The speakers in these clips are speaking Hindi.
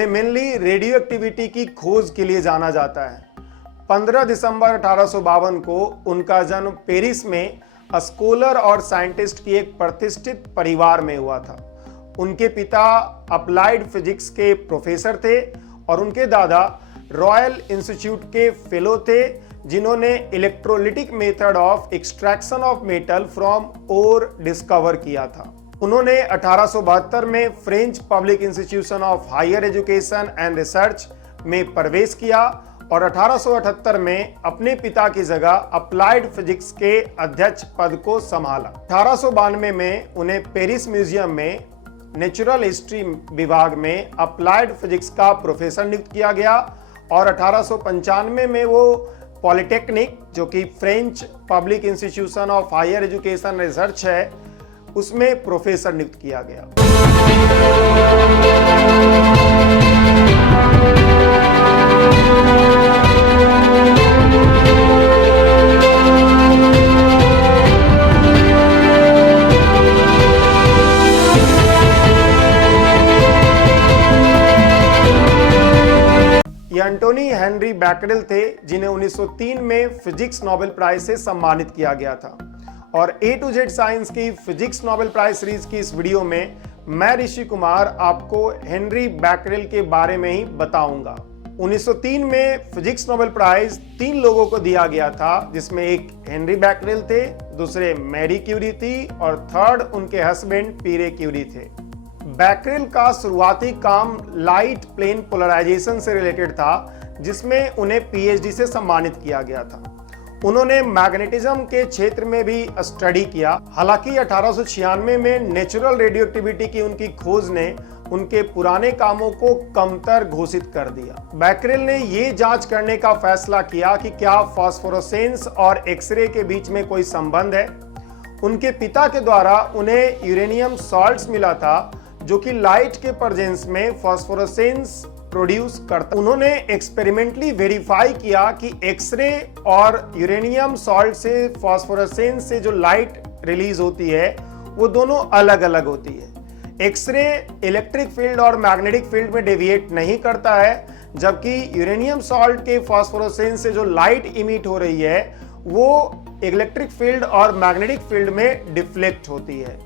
उन्हें मेनली रेडियो एक्टिविटी की खोज के लिए जाना जाता है। 15 दिसंबर 1852 को उनका जन्म पेरिस में स्कॉलर और साइंटिस्ट की एक प्रतिष्ठित परिवार में हुआ था। उनके पिता अप्लाइड फिजिक्स के प्रोफेसर थे और उनके दादा रॉयल इंस्टीट्यूट के फेलो थे, जिन्होंने electrolytic method of extraction of metal from ore discover किया था। उन्होंने 1872 में French public institution of higher education and research में प्रवेश किया और 1878 में अपने पिता की जगह अप्लाइड फिजिक्स के अध्यक्ष पद को संभाला। 1892 में उन्हें पेरिस म्यूजियम में नेचुरल हिस्ट्री विभाग में अप्लाइड फिजिक्स का प्रोफेसर नियुक्त किया गया और 1895 में वो पॉलिटेक्निक, जो कि French public institution of higher education research है, उसमें प्रोफेसर नियुक्त किया गया। ये एंटोनी हेनरी बैकरेल थे, जिन्हें 1903 में फिजिक्स नोबेल प्राइज से सम्मानित किया गया था। और A to Z साइंस की फिजिक्स नोबेल प्राइज सीरीज की इस वीडियो में मैं ऋषि कुमार आपको हेनरी बैकरेल के बारे में ही बताऊंगा। 1903 में फिजिक्स नोबेल प्राइज 3 लोगों को दिया गया था, जिसमें एक हेनरी बैकरेल थे, दूसरे मैरी क्यूरी थी और थर्ड उनके हस्बैंड पीरे क्यूरी थे। बैकरेल का शुरुआती काम लाइट प्लेन पोलराइजेशन से रिलेटेड था, जिसमें उन्हें PhD से सम्मानित किया गया था। उन्होंने मैग्नेटिज्म के क्षेत्र में भी स्टडी किया। हालांकि 1896 में नेचुरल रेडियोएक्टिविटी की उनकी खोज ने उनके पुराने कामों को कमतर घोषित कर दिया। बैकरेल ने ये जांच करने का फैसला किया कि क्या फास्फोरेसेंस और एक्सरे के बीच में कोई संबंध है। उनके पिता के द्वारा उन्हें यूरेनियम सॉल्ट्स मिला था, जो कि लाइट के प्रेजेंस में फास्फोरेसेंस प्रोड्यूस करता। उन्होंने एक्सपेरिमेंटली वेरीफाई किया कि एक्सरे और यूरेनियम सॉल्ट से फास्फोरेसेंस से जो लाइट रिलीज होती है वो दोनों अलग अलग होती है। एक्सरे इलेक्ट्रिक फील्ड और मैग्नेटिक फील्ड में डेविएट नहीं करता है, जबकि यूरेनियम सॉल्ट के फास्फोरेसेंस से जो लाइट इमिट हो रही है वो इलेक्ट्रिक फील्ड और मैग्नेटिक फील्ड में डिफ्लेक्ट होती है।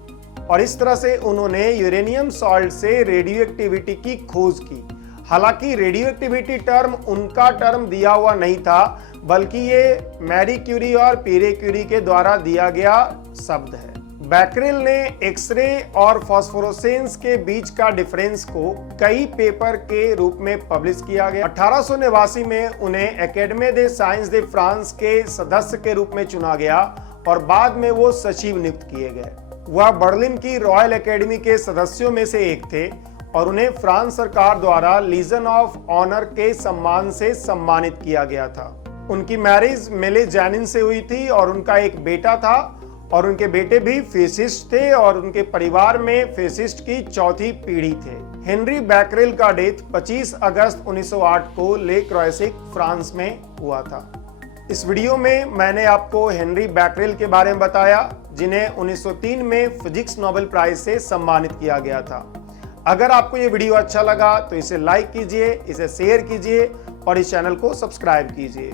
और इस तरह से उन्होंने यूरेनियम सॉल्ट से रेडियोएक्टिविटी की खोज की। हालांकि रेडियोएक्टिविटी टर्म उनका टर्म दिया हुआ नहीं था, बल्कि ये मैरी क्यूरी और पीरे क्यूरी के द्वारा दिया गया शब्द है। बैकरेल ने एक्सरे और फास्फोरेसेंस के बीच का डिफरेंस को कई पेपर के रूप में पब्लिश किया गया। 1889 में उन्हें एकेडमी दे साइंस दे फ्रांस के सदस्य के रूप में चुना गया और बाद में वो सचिव नियुक्त किए गए। वह बर्लिन की रॉयल एकेडमी के सदस्यों में से एक थे और उन्हें फ्रांस सरकार द्वारा लीजन ऑफ ऑनर के सम्मान से सम्मानित किया गया था। उनकी मैरिज मेले जैनिन से हुई थी और उनका एक बेटा था और उनके बेटे भी फिजिसिस्ट थे और उनके परिवार में फिजिसिस्ट की चौथी पीढ़ी थे। हेनरी बैकरेल का डेथ 25 अगस्त 1908 को ले क्रॉयसिक, फ्रांस में हुआ था। इस वीडियो में मैंने आपको हेनरी बैकरेल के बारे में बताया, जिन्हें 1903 में फिजिक्स नोबेल प्राइज से सम्मानित किया गया था। अगर आपको ये वीडियो अच्छा लगा तो इसे लाइक कीजिए, इसे शेयर कीजिए और इस चैनल को सब्सक्राइब कीजिए।